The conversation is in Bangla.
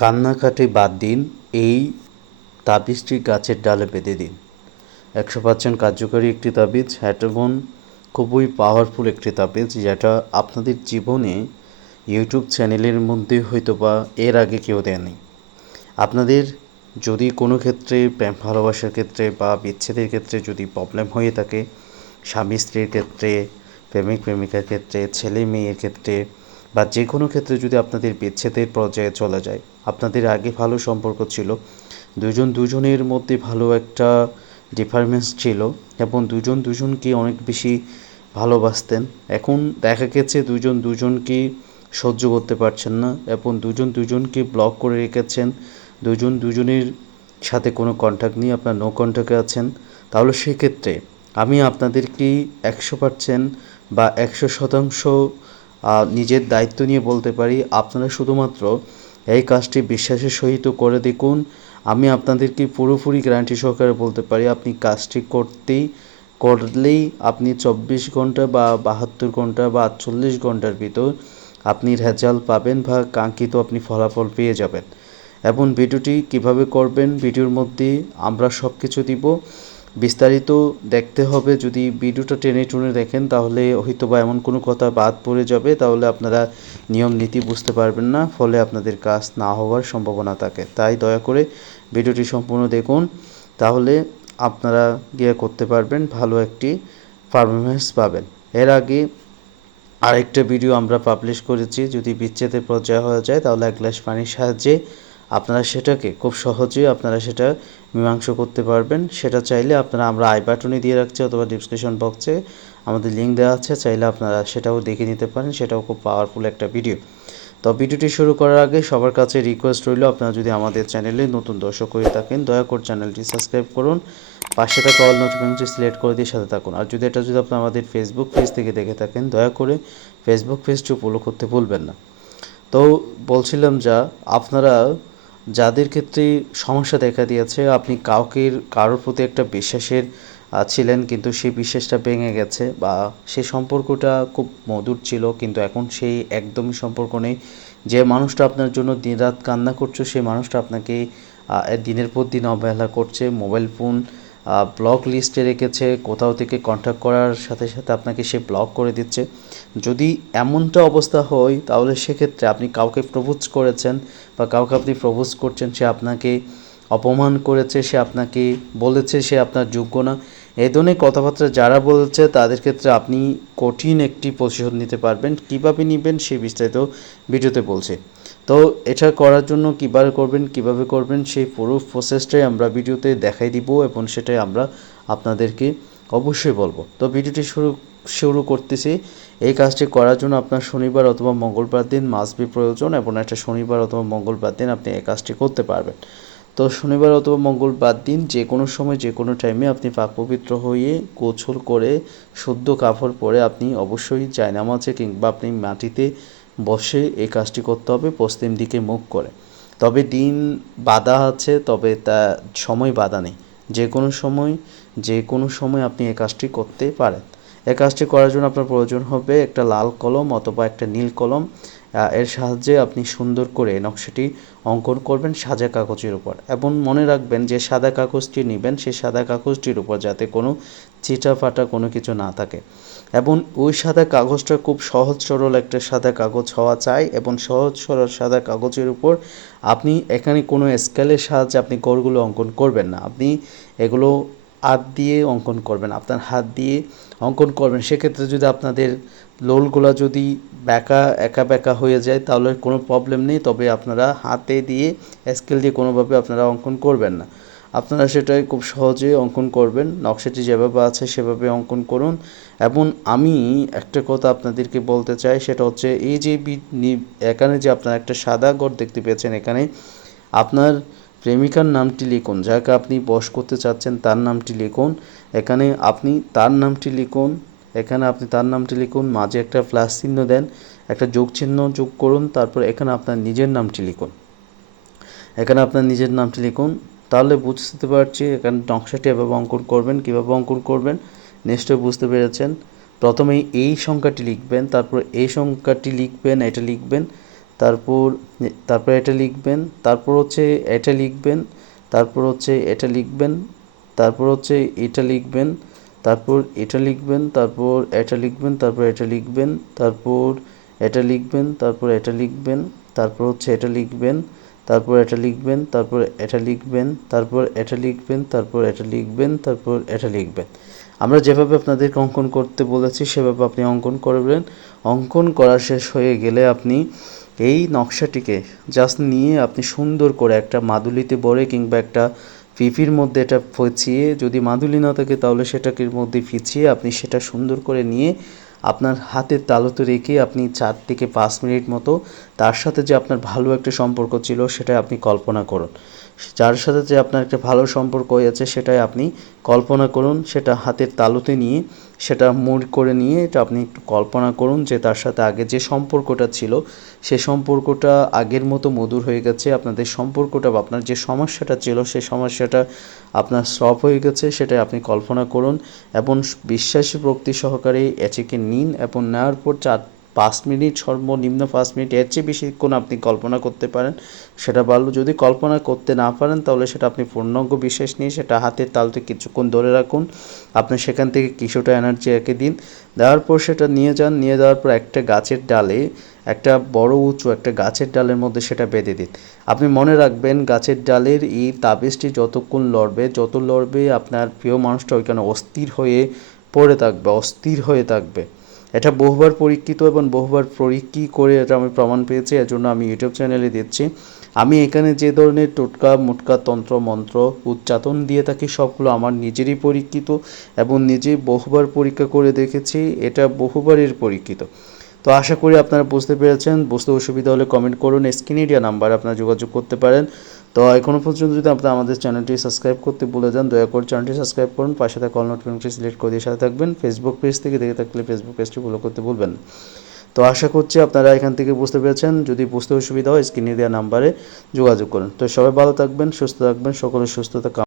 কান্নাকাটি বাদ দিন, এই তাবিজটি গাছের ডালে বেঁধে দিন। 100% কার্যকরী একটি তাবিজ। এবং খুবই পাওয়ারফুল একটি তাবিজ, যেটা আপনাদের জীবনে ইউটিউব চ্যানেলের মধ্যে হয়তো বা এর আগে কেউ দেয়নি। আপনাদের যদি কোনো ক্ষেত্রে প্রেম ভালোবাসার ক্ষেত্রে বা বিচ্ছেদের ক্ষেত্রে যদি প্রবলেম হয়ে থাকে, স্বামী স্ত্রীর ক্ষেত্রে, প্রেমিক প্রেমিকার ক্ষেত্রে, ছেলে মেয়ের ক্ষেত্রে বা যে কোনো ক্ষেত্রে যদি আপনাদের বিচ্ছেদের পর্যায়ে চলে যায়, আপনাদের আগে ভালো সম্পর্ক ছিল, দুজনের মধ্যে ভালো একটা ডিফারেন্স ছিল এবং দুজনকে অনেক বেশি ভালোবাসতেন। এখন দেখা গেছে দুজনকে সহ্য করতে পারছেন না এবং দুজনকে ব্লক করে রেখেছেন। দুজনের সাথে কোনো কন্ট্যাক্ট নেই, আপনার নো কন্ট্যাক্টে আছেন। তাহলে সেক্ষেত্রে আমি আপনাদেরকে 100% বা 100% নিজের দায়িত্ব নিয়ে বলতে পারি, আপনারা শুধুমাত্র এই কাজটি বিশ্বাসের সহিত করে দেখুন। আমি আপনাদেরকে পুরোপুরি গ্যারান্টি সহকারে বলতে পারি, আপনি কাজটি করলেই আপনি 24 ঘন্টা বা 72 ঘন্টা বা 48 ঘন্টার ভিতর আপনি রেজাল্ট পাবেন বা কাঙ্ক্ষিত আপনি ফলাফল পেয়ে যাবেন। এবং ভিডিওটি কিভাবে করবেন, ভিডিওর মধ্যে আমরা সব কিছু দিব। বিস্তারিত দেখতে হবে। যদি ভিডিওটা টেনে টুনে দেখেন তাহলে হয়তো বা এমন কোনো কথা বাদ পড়ে যাবে, তাহলে আপনারা নিয়ম নীতি বুঝতে পারবেন না, ফলে আপনাদের কাজ না হওয়ার সম্ভাবনা থাকে। তাই দয়া করে ভিডিওটি সম্পূর্ণ দেখুন, তাহলে আপনারা গিয়ে করতে পারবেন, ভালো একটি পারফরমেন্স পাবেন। এর আগে আরেকটা ভিডিও আমরা পাবলিশ করেছি, যদি বিচ্ছেদের পর্যায়ে হয়ে যায় তাহলে 1 গ্লাস পানির সাহায্যে আপনারা সেটাকে খুব সহজেই আপনারা সেটা মীমাংসা করতে পারবেন। সেটা চাইলে আপনারা আমরা আই বাটনে দিয়ে রাখছি অথবা ডিসক্রিপশন বক্সে আমাদের লিঙ্ক দেওয়া আছে, চাইলে আপনারা সেটাও দেখে নিতে পারেন। সেটাও খুব পাওয়ারফুল একটা ভিডিও। তো ভিডিওটি শুরু করার আগে সবার কাছে রিকোয়েস্ট রইল, আপনারা যদি আমাদের চ্যানেলে নতুন দর্শক হয়ে থাকেন দয়া করে চ্যানেলটি সাবস্ক্রাইব করুন, পাশে থাকা অল নোটিফিকেশনটি সিলেক্ট করে দিয়ে সাথে থাকুন। আর যদি আপনারা আমাদের ফেসবুক পেজ থেকে দেখে থাকেন দয়া করে ফেসবুক পেজটি ফলো করতে ভুলবেন না। তো বলছিলাম আপনারা যাদের ক্ষেত্রে সমস্যা দেখা দিয়েছে, আপনি কারোর প্রতি একটা বিশ্বাসের ছিলেন, কিন্তু সেই বিশ্বাসটা ভেঙে গেছে বা সেই সম্পর্কটা খুব মধুর ছিল, কিন্তু এখন সেই একদমই সম্পর্ক নেই। যে মানুষটা আপনার জন্য দিনরাত কান্না করছে, সেই মানুষটা আপনাকে দিনের পর দিন অবহেলা করছে, মোবাইল ফোন ব্লক লিস্টে রেখেছে, কোথাও থেকে কন্ট্যাক্ট করার সাথে সাথে আপনাকে সে ব্লক করে দিচ্ছে। যদি এমনটা অবস্থা হয় তাহলে সেক্ষেত্রে আপনি কাউকে প্রপোজ করেছেন বা কাউকে আপনি প্রপোজ করছেন, সে আপনাকে অপমান করেছে, সে আপনাকে বলেছে সে আপনার যোগ্য না, এই ধরনের কথাবার্তা যারা বলছে তাদের ক্ষেত্রে আপনি কঠিন একটি প্রতিশোধ নিতে পারবেন। কীভাবে নেবেন সেই বিস্তারিত ভিডিওতে বলছি। তো এটা করার জন্য কীভাবে করবেন সেই পুরো প্রসেসটাই আমরা ভিডিওতে দেখাই দিব এবং সেটাই আমরা আপনাদেরকে অবশ্যই বলবো। তো ভিডিওটি শুরু করতেছি। এই কাজটি করার জন্য আপনার শনিবার অথবা মঙ্গলবার দিন মাস্ট বি প্রয়োজন, এবং একটা শনিবার অথবা মঙ্গলবার দিন আপনি এই কাজটি করতে পারবেন। তো শনিবার অথবা মঙ্গলবার দিন যে কোনো সময় যে কোনো টাইমে আপনি পাক পবিত্র হয়ে গোসল করে শুদ্ধ কাপড় পরে আপনি অবশ্যই জায়নামাজে কিংবা আপনি মাটিতে বসে এই কাজটি করতে হবে পশ্চিম দিকে মুখ করে। তবে দিন বাধা আছে, তবে তা সময় বাধা নেই। যে কোনো সময় আপনি এই কাজটি করতে পারেন। এই কাজটি করার জন্য আপনার প্রয়োজন হবে একটা লাল কলম অথবা একটা নীল কলম। এর সাহায্যে আপনি সুন্দর করে নকশাটি অঙ্কন করবেন সাদা কাগজের উপর, এবং মনে রাখবেন যে সাদা কাগজটি নেবেন, সেই সাদা কাগজটির উপর যাতে কোনো ছিটা ফাটা কোনো কিছু না থাকে, এবং ওই সাদা কাগজটা খুব সহজ সরল একটা সাদা কাগজ হওয়া চাই। এবং সহজ সরল সাদা কাগজের উপর আপনি এখানে কোনো স্কেলের সাহায্যে আপনি ঘরগুলো অঙ্কন করবেন না, আপনি এগুলো হাত দিয়ে অঙ্কন করবেন, আপনার হাত দিয়ে অঙ্কন করবেন। সেক্ষেত্রে যদি আপনাদের লোলগুলো যদি একা বেঁকা হয়ে যায় তাহলে কোনো প্রবলেম নেই, তবে আপনারা হাতে দিয়ে স্কেল দিয়ে কোনোভাবে আপনারা অঙ্কন করবেন না, আপনারা সেটাই খুব সহজে অঙ্কন করবেন। নকশাটি যেভাবে আছে সেভাবে অঙ্কন করুন। এবং আমি একটা কথা আপনাদেরকে বলতে চাই, সেটা হচ্ছে এই যে এখানে যে আপনারা একটা সাদা ঘর দেখতে পেয়েছেন, এখানে আপনার প্রেমিকার নামটি লিখুন, যাকে আপনি বশ করতে চাচ্ছেন তার নামটি লিখুন। এখানে আপনি তার নামটি লিখুন, মাঝে একটা প্লাস চিহ্ন দেন, একটা যোগ চিহ্ন যোগ করুন, তারপর এখানে আপনার নিজের নামটি লিখুন। তাহলে বুঝতে পারছি এখানে নকশাটি এভাবে অঙ্কন করবেন। কীভাবে অঙ্কন করবেন নিশ্চয়ই বুঝতে পেরেছেন। প্রথমেই এই সংখ্যাটি লিখবেন, তারপর এই সংখ্যাটি লিখবেন, এটা লিখবেন, তারপর তারপর এটা লিখবেন, তারপর হচ্ছে এটা লিখবেন, তারপর হচ্ছে এটা লিখবেন, তারপর হচ্ছে এটা লিখবেন, তারপর এটা লিখবেন, তারপর এটা লিখবেন, তারপর এটা লিখবেন, তারপর এটা লিখবেন, তারপর এটা লিখবেন, তারপর হচ্ছে এটা লিখবেন, তারপর এটা লিখবেন, তারপর এটা লিখবেন, তারপর এটা লিখবেন, তারপর এটা লিখবেন, তারপর এটা লিখবেন। আমরা যেভাবে আপনাদেরকে অঙ্কন করতে বলেছি সেভাবে আপনি অঙ্কন করবেন। অঙ্কন করা শেষ হয়ে গেলে আপনি এই নকশাটিকে জাস্ট নিয়ে আপনি সুন্দর করে একটা মাদুলিতে ভরে কিংবা একটা পিপির মধ্যে এটা ফিচিয়ে, যদি মাদুলি না থাকে তাহলে সেটাকে মধ্যে ফিচিয়ে আপনি সেটা সুন্দর করে নিয়ে আপনার হাতের তালুতে রেখে আপনি 4 থেকে 5 মিনিট মতো তার সাথে যে আপনার ভালো একটা সম্পর্ক ছিল সেটা আপনি কল্পনা করুন। যার সাথে যে আপনার একটা ভালো সম্পর্ক হয়েছে সেটাই আপনি কল্পনা করুন, সেটা হাতের তালুতে নিয়ে সেটা মুড় করে নিয়ে এটা আপনি একটু কল্পনা করুন যে তার সাথে আগে যে সম্পর্কটা ছিল সে সম্পর্কটা আগের মতো মধুর হয়ে গেছে। আপনাদের সম্পর্কটা বা আপনার যে সমস্যাটা ছিল সেই সমস্যাটা আপনার সলভ হয়ে গেছে, সেটাই আপনি কল্পনা করুন এবং বিশ্বাসী ভক্তি সহকারে এটিকে নিন এবং নেওয়ার পর 5 মিনিট, সর্বনিম্ন 5 মিনিট, এর চেয়ে বেশিক্ষণ আপনি কল্পনা করতে পারেন সেটা ভালো। যদি কল্পনা করতে না পারেন তাহলে সেটা আপনি পূর্ণাঙ্গ বিশ্বাস নিয়ে সেটা হাতের তালুতে কিছুক্ষণ ধরে রাখুন। আপনি সেখান থেকে কিছুটা এনার্জি এঁকে দিন, দেওয়ার পর সেটা নিয়ে যান, নিয়ে যাওয়ার পর একটা গাছের ডালে, একটা বড় উঁচু একটা গাছের ডালের মধ্যে সেটা বেঁধে দিন। আপনি মনে রাখবেন গাছের ডালের এই তাবিজটি যতক্ষণ লড়বে, যত লড়বে আপনার প্রিয় মানুষটা ওইখানে অস্থির হয়ে পড়ে থাকবে, অস্থির হয়ে থাকবে। এটা বহুবার পরীক্ষিত এবং বহুবার পরীক্ষা করে এটা আমি প্রমাণ পেয়েছি, এর জন্য আমি ইউটিউব চ্যানেলে দিচ্ছি। আমি এখানে যে ধরনের টোটকা মোটকা তন্ত্র মন্ত্র উচ্চাটন দিয়ে থাকি সবগুলো আমার নিজেরই পরীক্ষিত এবং নিজেই বহুবার পরীক্ষা করে দেখেছি, এটা বহুবারের পরীক্ষিত। তো আশা করি আপনারা বুঝতে পেরেছেন। বুঝতে অসুবিধা হলে কমেন্ট করুন, স্ক্রিনে দেওয়া নাম্বার আপনারা যোগাযোগ করতে পারেন। তো এখনও পর্যন্ত যদি আপনারা আমাদের চ্যানেলটি সাবস্ক্রাইব করতে ভুলে যান, দয়া করে চ্যানেলটি সাবস্ক্রাইব করুন, পাশে থাকা অল নোটিফিকেশনটি সিলেক্ট করে দিয়ে সাথে থাকবেন। ফেসবুক পেজ থেকে দেখে থাকলে ফেসবুক পেজটি ফলো করতে ভুলবেন না। তো আশা করছি আপনারা এখান থেকে বুঝতে পেরেছেন। যদি বুঝতে অসুবিধা হয় স্ক্রিনে দেওয়া নাম্বারে যোগাযোগ করুন। তো সবাই ভালো থাকবেন, সুস্থ থাকবেন, সকলের সুস্থতা